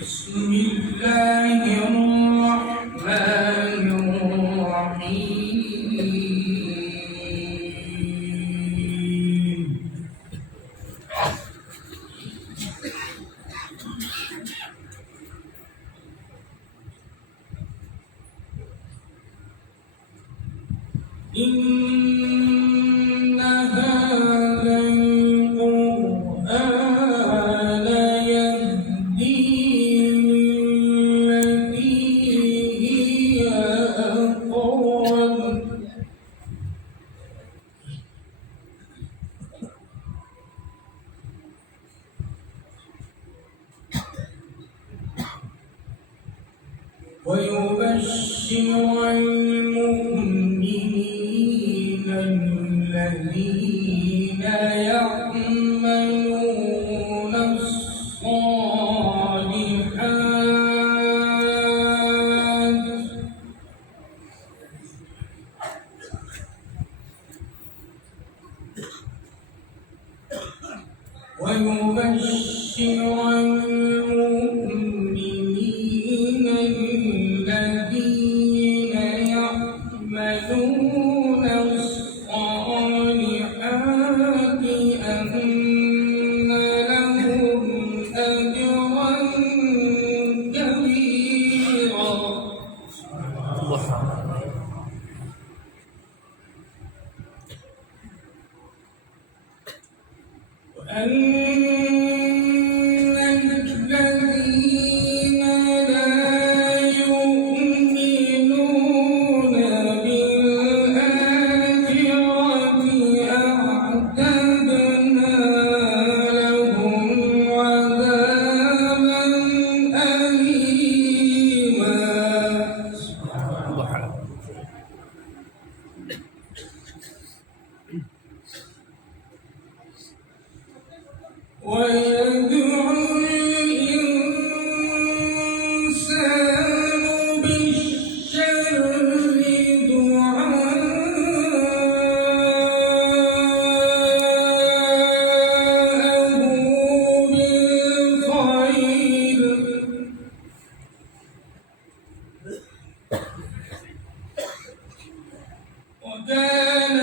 بسم الله الرحمن الرحيم. إن هذا القرآن يهدي للتي هي أقوم ويبشر المؤمنين الذين يعملون الصالحات أن لهم أجرا كبيرا. وأن الذين لا يؤمنون بالآخرة أعتدنا لهم عذابا أليما. ويدعو الإنسان بالشر دعاءه بالخير وكان